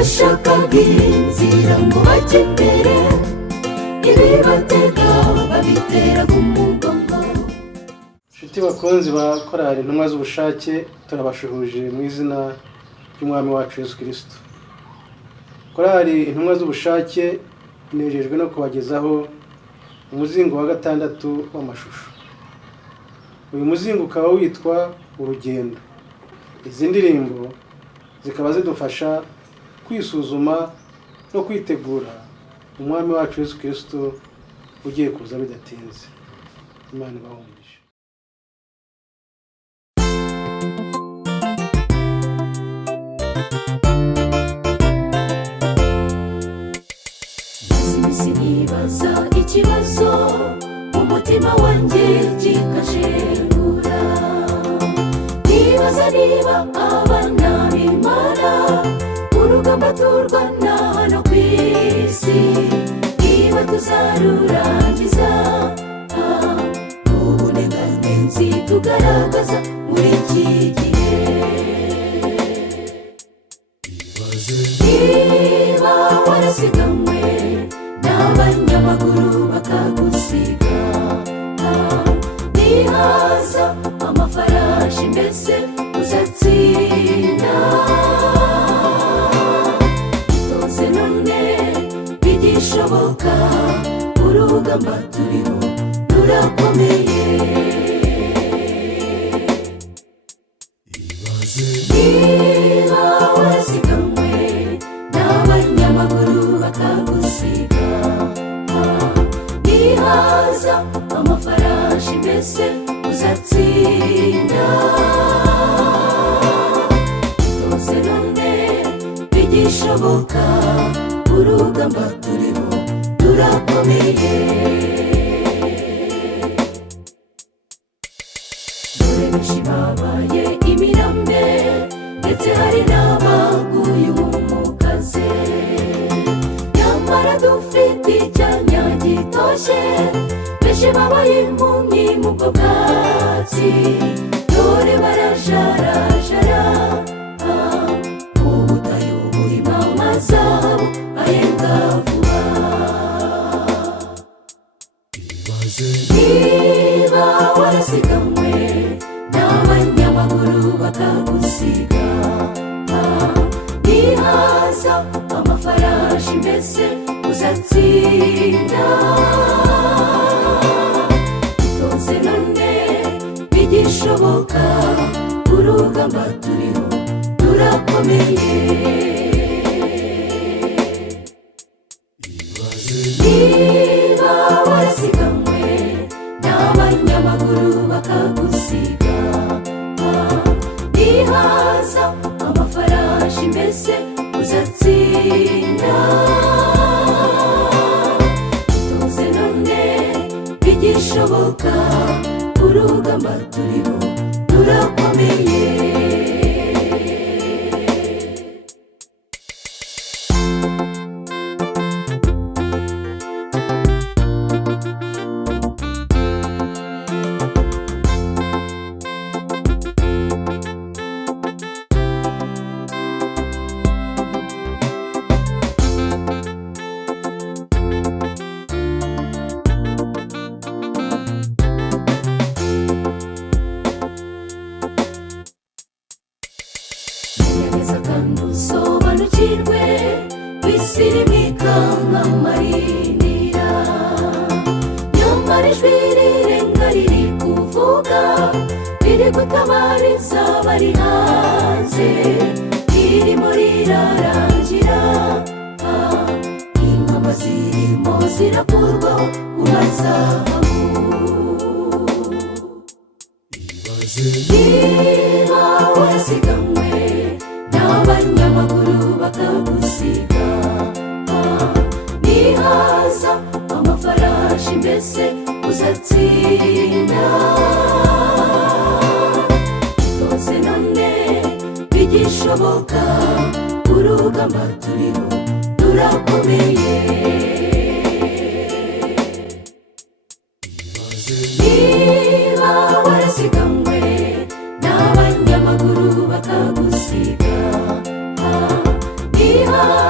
bashakaga inzira ngo bajye imbere, ibibatega babiteraga umugongo. Inshuti bakunzi ba korali intumwa z'ubushake, turabashuhuje mu izina ry'umwami wacu Yesu Kristo. Korali intumwa z'ubushake inejejwe no kubagezaho umuzingo wa 6 w'amashusho. Uyu muzingo ukaba witwa urugendo. Izi ndirimbo zikaba zidufasha kwisuzuma no kwitegura umwami wacu Yesu Kristo ugiye kuza bidatinze. Imana ibahumurije. Sinibaza ikibazo umutima wanjye kikashengura, nibaza niba abana b'Imana urugamba turwana hano ku isi niba tuzarurangiza, uburenganzi tugaragaza muri iki gihe. Niba warasiganwe n'abanyamaguru bakagusiga, nihaza amafarashi mbese uzatsinda. Itoze none bigishoboka, urugamba turiho rurakomeye. Niba warasiganwe n'abanyamaguru bakagusiga, nihaza amafarashi mbese uzatsinda. Itoze none bigishoboka, urugamba turiho rurakomeye. Dore benshi babaye imirambe, ndetse hari n'abaguye umukaze, nyamara dufite icyanya gitoshye. Benshi babaye impumyi mu bwo bwatsi, dore barajarajara, ubutayu burimo amazabu ayenga vuba. Niba warasiganwe n'abanyamaguru bakagusiga, nihaza amafarashi mbese uzatsinda. Itoze none bigishoboka, urugamba turiho rurakomeye. Niba warasiganwe n'abanyamaguru bakagusiga, nihaza amafarashi mbese uzatsinda. Itoze none bigishoboka, urugamba turiho rurakomeye. Sobanukirwe wisirimika nk'amarinira, nyamara ijwi rirenga riri kuvuga, riri gutabariza bari hanze, ririmo rirarangira. Ingamba zirimo zirakurwaho ku mazahabu. Niba warasiganwe n'abanyamaguru bakagusiga, nihaza amafarashi mbese uzatsinda. Itoze none bigishoboka, urugamba turiho rurakomeye. Niba warasiganwe n'abanyamaguru bakagusiga, nihaza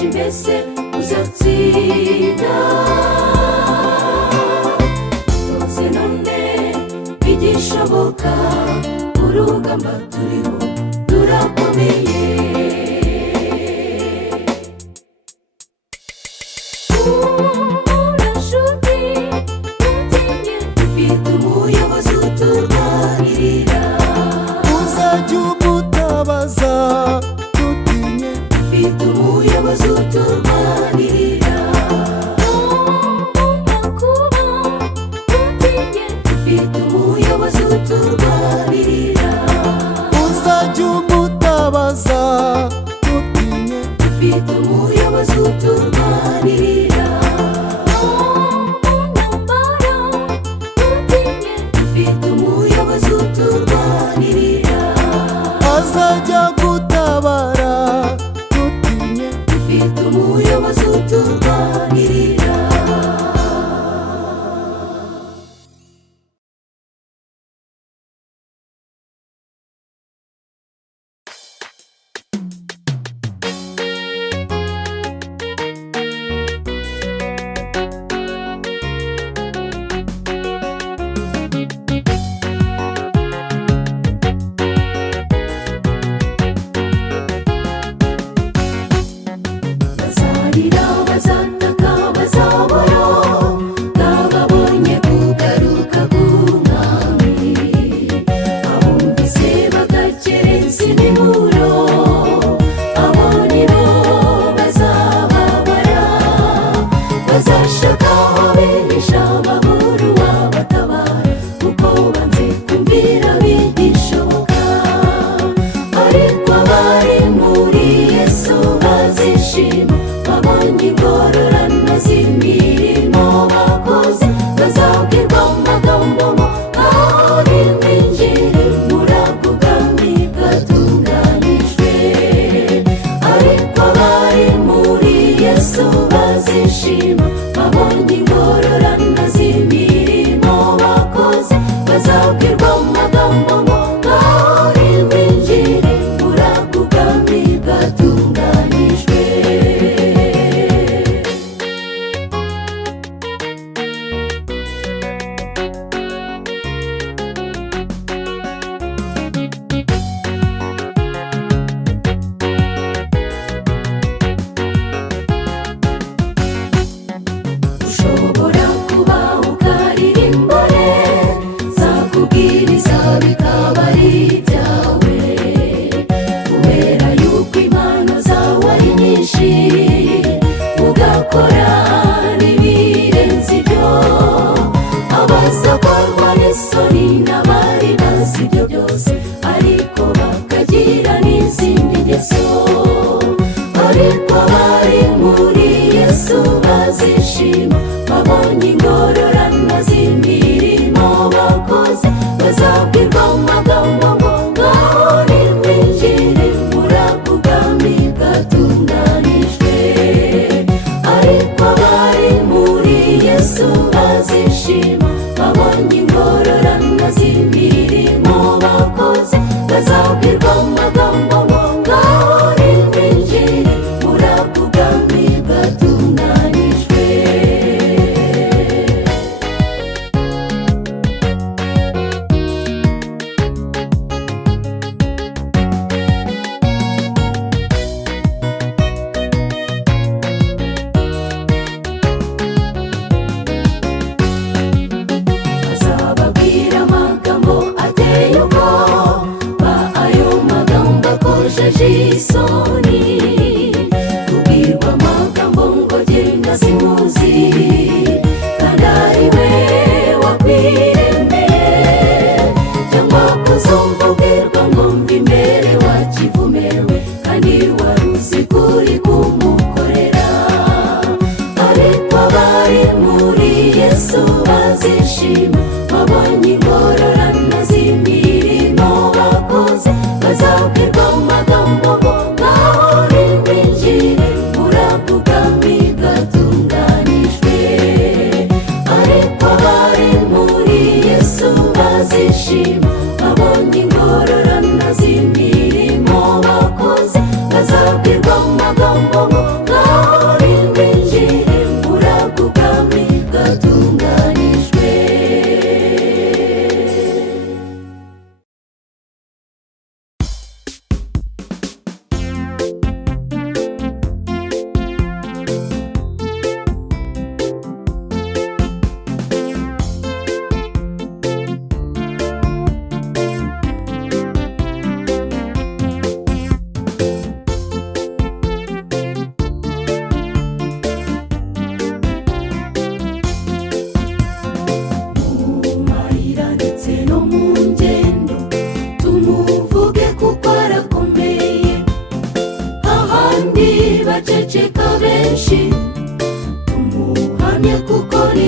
menshi mbese uzatsinda. Tuze none bigishoboka, urugamba turiho rurakomeye. Urashuti mutinye, dufite umuyobozi uturwanirira. uzajya umutabaza tutinye, Dufite umuyobozi uturwanirira. Makuba mutinye, dufite umuyobozi uturwanirira. uzajya umutabaza tutinye, Dufite umuyobozi uturwanirira. Ntambara mutinye, dufite umuyobozi uturwanirira. azajya gutabara tutinye, Dufite umuyobozi uturwanirira. Bazarira, bazataka, bazabura, n'ababonye kugaruka k'umwami. Abumvise bagakerensa imiburo, abo ni bo bazababara. Bazashaka aho bihisha, babura uwabatabara, kuko banze kumvira bigishoboka. Ariko abari muri Yesu bazishima, babonye ingororano z'imirimo bakoze. Bazabwirwa amagambo ngo aho nimwinjire muri ako bwami bwatunganijwe. Ariko abari muri Yesu bazishima, babonye ingororano z'imirimo bakoze. Bazabwirwa amagambo ngo aho nimwinjire muri ako bwami bwatunganijwe. Ushobora kuba ukaririmbane, zakubwiriza bikaba ari ibyawe. Kubera yuko impano zawe ari nyinshi, ugakora n'ibirenze ibyo. Abazakorwa n'isoni n'abari bazi ibyo byose, ariko bakagira n'izindi ngeso. Ariko abari muri Yesu bazishima, babonye ingororano z'imirimo bakoze. Bazabwirwa amagambo ngo ngaho nimwinjire muri ako bwami bwatunganijwe. Ariko abari muri Yesu bazishima, babonye ingororano z'imirimo bakoze. Bazabwirwa amagambo ngo ngaho nimwinjire muri ako bwami bwatunganijwe. Bazababwira amagambo ateye ubwoba, ayo magambo akojeje isoni. Kubwirwa amagambo ngo genda simuzi, kandi ari we wakwiremeye. Cyangwa kuzumva ubwirwa ngo mva imbere wakivumewe, kandi wari uzi kuri kumukorera. Ariko abari muri Yesu bazishima, babonye ingororano z'imirimo bakoze. Bazabwirwa amagambo ngo ngaho nimwinjire muri ako bwami bwatunganijwe.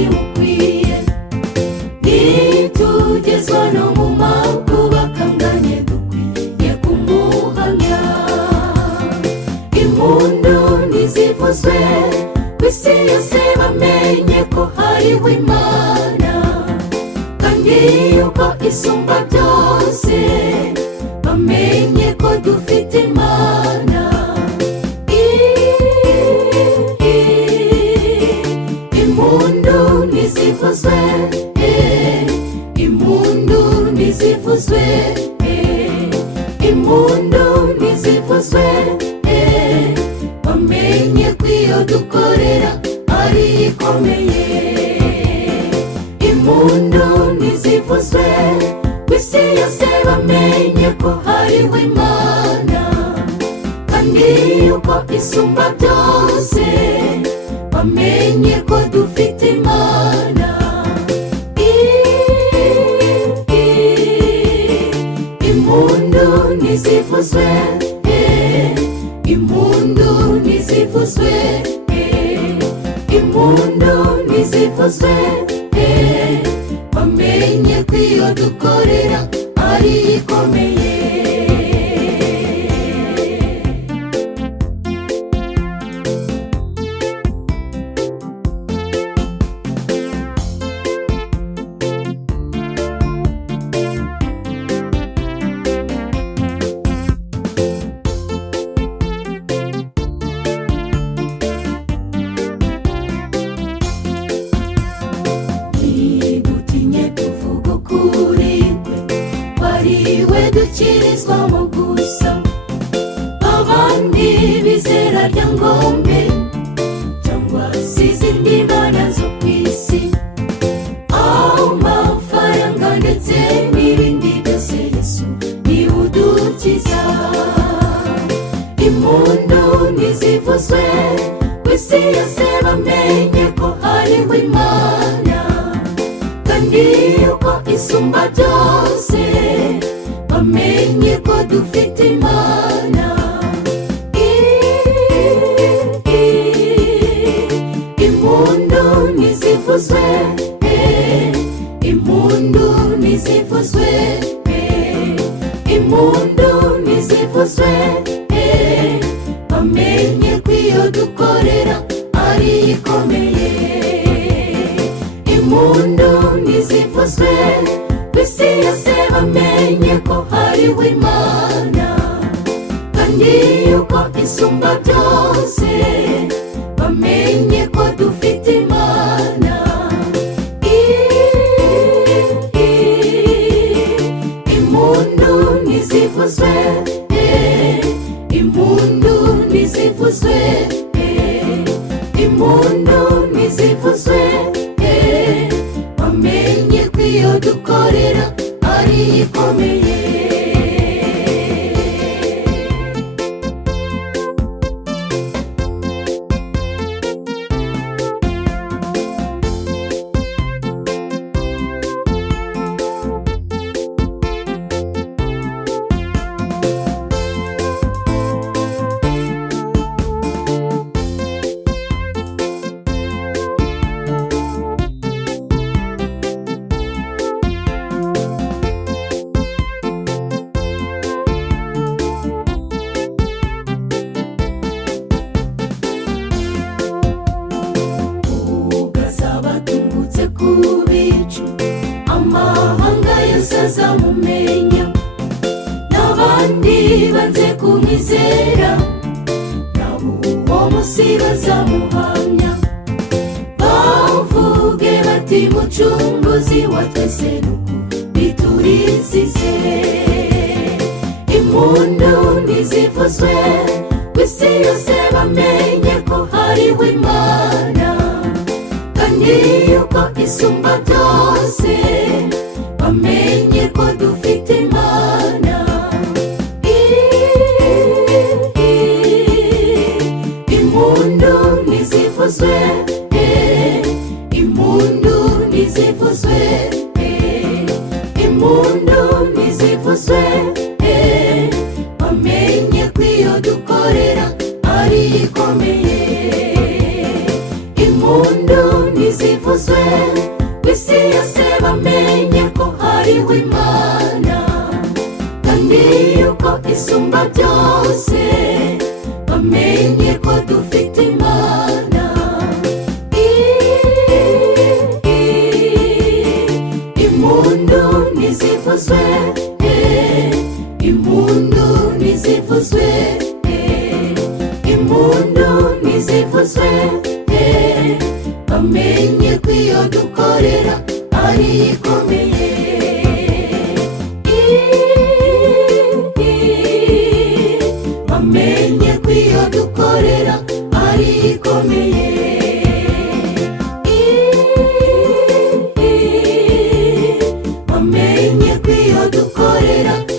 ukwiye nitugezwa no mu makuba kanganye dukwiye kumuhamya impundu nizivuzwe kw'isi yose bamenye ko hariho Imana kandi yuko isumba byose bamenye ko dufite Imana impundu nizivuzwe impundu nizivuzwe impundu nizivuzwe bamenye ko iyo dukorera ari ikomeye impundu nizivuzwe kw'isi yose bamenye ko hariho Imana kandi yuko isumba byose bamenye ko dufite Imana impundu nizivuzwe impundu nizivuzwe impundu nizivuzwe bamenye ko iyo dukorera ari ikomeye dukirizwamo gusa abandi bizera rya ngombe cyangwa se izindi mana zo ku isi amafaranga ndetse n'ibindi byose Yesu niwe udukiza impundu nizivuzwe kw'isi yose bamenye ko hariho Imana kandi yuko isumba byose bamenye ko dufite Imana impundu nizivuzwe impundu nizivuzwe impundu nizivuzwe bamenye ko iyo dukorera ari ikomeye impundu nizivuzwe kw'isi yose bamenye ko hariho Imana kandi yuko isumba byose bamenye ko dufite Imana impundu nizivuzwe impundu nizivuzwe impundu nizivuzwe bamenye ko iyo dukorera ari ikomeye amahanga yose azamumenya n'abandi banze kumwizera nabo uwo munsi bazamuhamya bavuge bati mucunguzi wa twese nuko biturizize impundu nizivuzwe kw'isi yose bamenye ko hariho Imana kandi yuko isumba byose bamenye ko dufite Imana impundu nizivuzwe impundu nizivuzwe impundu nizivuzwe bamenye ko iyo dukorera ari ikomeye impundu nizivuzwe zivuzwe ku isi yose bamenye ko hariho Imana kandi yuko isumba byose bamenye ko dufite Imana. Impundu nizivuzwe, impundu nizivuzwe, impundu nizivuzwe, bamenye ko iyo dukorera ari ikomeye. Bamenye ko iyo dukorera ari ikomeye. Bamenye ko iyo dukorera